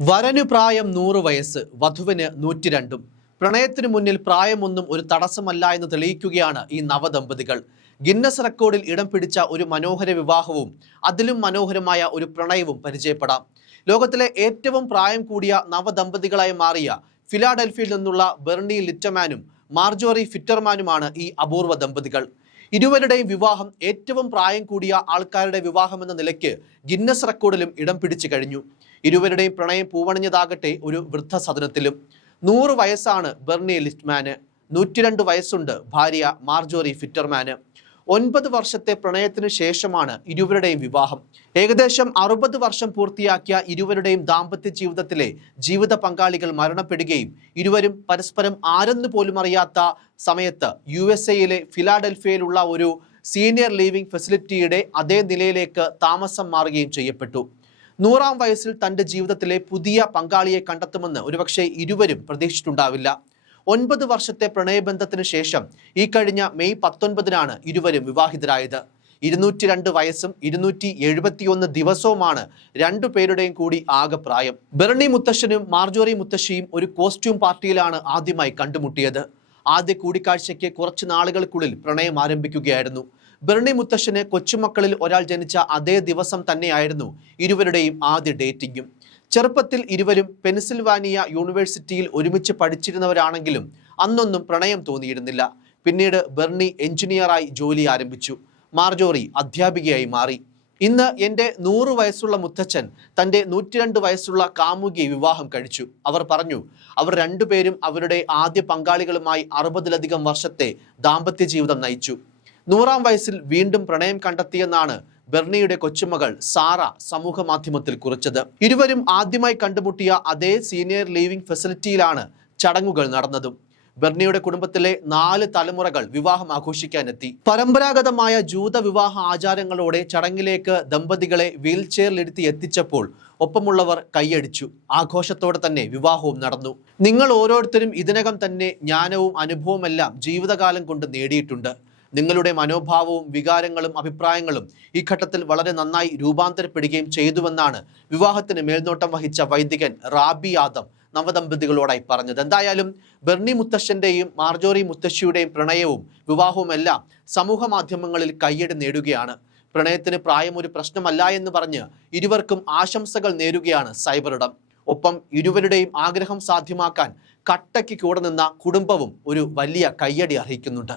വരനു പ്രായം നൂറ് വയസ്സ് വധുവിന് നൂറ്റി രണ്ടും പ്രണയത്തിനു മുന്നിൽ പ്രായമൊന്നും ഒരു തടസ്സമല്ല എന്ന് തെളിയിക്കുകയാണ് ഈ നവദമ്പതികൾ. ഗിന്നസ് റെക്കോർഡിൽ ഇടം പിടിച്ച ഒരു മനോഹര വിവാഹവും അതിലും മനോഹരമായ ഒരു പ്രണയവും പരിചയപ്പെടാം. ലോകത്തിലെ ഏറ്റവും പ്രായം കൂടിയ നവദമ്പതികളായി മാറിയ ഫിലാഡൽഫിയിൽ നിന്നുള്ള ബെർണി ലിറ്റമാനും മാർജോറി ഫിറ്റർമാനുമാണ് ഈ അപൂർവ ദമ്പതികൾ ഇരുവരുടെയും വിവാഹം ഏറ്റവും പ്രായം കൂടിയ ആൾക്കാരുടെ വിവാഹം എന്ന നിലയ്ക്ക് ഗിന്നസ് റെക്കോർഡിലും ഇടം പിടിച്ചു കഴിഞ്ഞു. ഇരുവരുടെയും പ്രണയം പൂവണിഞ്ഞതാകട്ടെ ഒരു വൃദ്ധസദനത്തിലും നൂറ് വയസ്സാണ് ബെർണി ലിസ്റ്റ്മാന് നൂറ്റിരണ്ട് വയസ്സുണ്ട് ഭാര്യ മാർജോറി ഫിറ്റർമാന്. ഒൻപത് വർഷത്തെ പ്രണയത്തിനു ശേഷമാണ് ഇരുവരുടെയും വിവാഹം. ഏകദേശം അറുപത് വർഷം പൂർത്തിയാക്കിയ ഇരുവരുടെയും ദാമ്പത്യ ജീവിതത്തിലെ ജീവിത പങ്കാളികൾ മരണപ്പെടുകയും ഇരുവരും പരസ്പരം ആരെന്ന് പോലും അറിയാത്ത സമയത്ത് യു എസ് എയിലെ ഫിലാഡൽഫിയയിലുള്ള ഒരു സീനിയർ ലീവിംഗ് ഫെസിലിറ്റിയുടെ അതേ നിലയിലേക്ക് താമസം മാറുകയും ചെയ്യപ്പെട്ടു. നൂറാം വയസ്സിൽ തന്റെ ജീവിതത്തിലെ പുതിയ പങ്കാളിയെ കണ്ടെത്തുമെന്ന് ഒരുപക്ഷെ ഇരുവരും പ്രതീക്ഷിച്ചിട്ടുണ്ടാവില്ല. ഒൻപത് വർഷത്തെ പ്രണയബന്ധത്തിന് ശേഷം ഈ കഴിഞ്ഞ മെയ് പത്തൊൻപതിനാണ് ഇരുവരും വിവാഹിതരായത്. ഇരുന്നൂറ്റി രണ്ട് വയസ്സും ഇരുന്നൂറ്റി എഴുപത്തിയൊന്ന് ദിവസവുമാണ് രണ്ടു പേരുടെയും കൂടി ആകെ പ്രായം. ബെർണി മുത്തശ്ശനും മാർജോറി മുത്തശ്ശിയും ഒരു കോസ്റ്റ്യൂം പാർട്ടിയിലാണ് ആദ്യമായി കണ്ടുമുട്ടിയത്. ആദ്യ കൂടിക്കാഴ്ചയ്ക്ക് കുറച്ച് നാളുകൾക്കുള്ളിൽ പ്രണയം ആരംഭിക്കുകയായിരുന്നു. ബെർണി മുത്തശ്ശന് കൊച്ചുമക്കളിൽ ഒരാൾ ജനിച്ച അതേ ദിവസം തന്നെയായിരുന്നു ഇരുവരുടെയും ആദ്യ ഡേറ്റിംഗും. ചെറുപ്പത്തിൽ ഇരുവരും പെൻസിൽവാനിയ യൂണിവേഴ്സിറ്റിയിൽ ഒരുമിച്ച് പഠിച്ചിരുന്നവരാണെങ്കിലും അന്നൊന്നും പ്രണയം തോന്നിയിരുന്നില്ല. പിന്നീട് ബെർണി എഞ്ചിനീയറായി ജോലി ആരംഭിച്ചു. മാർജോറി അധ്യാപികയായി മാറി. ഇന്ന് എന്റെ നൂറ് വയസ്സുള്ള മുത്തച്ഛൻ തന്റെ നൂറ്റിരണ്ട് വയസ്സുള്ള കാമുകിയെ വിവാഹം കഴിച്ചു. അവർ പറഞ്ഞു അവർ രണ്ടുപേരും അവരുടെ ആദ്യ പങ്കാളികളുമായി അറുപതിലധികം വർഷത്തെ ദാമ്പത്യ ജീവിതം നയിച്ചു. നൂറാം വയസ്സിൽ വീണ്ടും പ്രണയം കണ്ടെത്തിയെന്നാണ് ബെർണിയുടെ കൊച്ചുമകൾ സാറ സമൂഹ മാധ്യമത്തിൽ കുറിച്ചത്. ഇരുവരും ആദ്യമായി കണ്ടുമുട്ടിയ അതേ സീനിയർ ലീവിംഗ് ഫെസിലിറ്റിയിലാണ് ചടങ്ങുകൾ നടന്നതും. ബെർണിയുടെ കുടുംബത്തിലെ നാല് തലമുറകൾ വിവാഹം ആഘോഷിക്കാനെത്തി. പരമ്പരാഗതമായ ജൂത വിവാഹ ആചാരങ്ങളോടെ ചടങ്ങിലേക്ക് ദമ്പതികളെ വീൽ ചെയറിലിരുത്തി എത്തിച്ചപ്പോൾ ഒപ്പമുള്ളവർ കൈയടിച്ചു. ആഘോഷത്തോടെ തന്നെ വിവാഹവും നടന്നു. നിങ്ങൾ ഓരോരുത്തരും ഇതിനകം തന്നെ ജ്ഞാനവും അനുഭവമെല്ലാം ജീവിതകാലം കൊണ്ട് നേടിയിട്ടുണ്ട്. നിങ്ങളുടെ മനോഭാവവും വികാരങ്ങളും അഭിപ്രായങ്ങളും ഈ ഘട്ടത്തിൽ വളരെ നന്നായി രൂപാന്തരപ്പെടുകയും ചെയ്തുവെന്നാണ് വിവാഹത്തിന് മേൽനോട്ടം വഹിച്ച വൈദികൻ റാബി യാദവ് നവദമ്പതികളോടായി പറഞ്ഞത്. എന്തായാലും ബെർണി മുത്തശ്ശന്റെയും മാർജോറി മുത്തശ്ശിയുടെയും പ്രണയവും വിവാഹവും എല്ലാം സമൂഹ മാധ്യമങ്ങളിൽ കയ്യടി നേടുകയാണ്. പ്രണയത്തിന് പ്രായം ഒരു പ്രശ്നമല്ല എന്ന് പറഞ്ഞ് ഇരുവർക്കും ആശംസകൾ നേരുകയാണ് സൈബറിടം. ഒപ്പം ഇരുവരുടെയും ആഗ്രഹം സാധ്യമാക്കാൻ കട്ടയ്ക്ക് കൂടെ നിന്ന കുടുംബവും ഒരു വലിയ കയ്യടി അർഹിക്കുന്നുണ്ട്.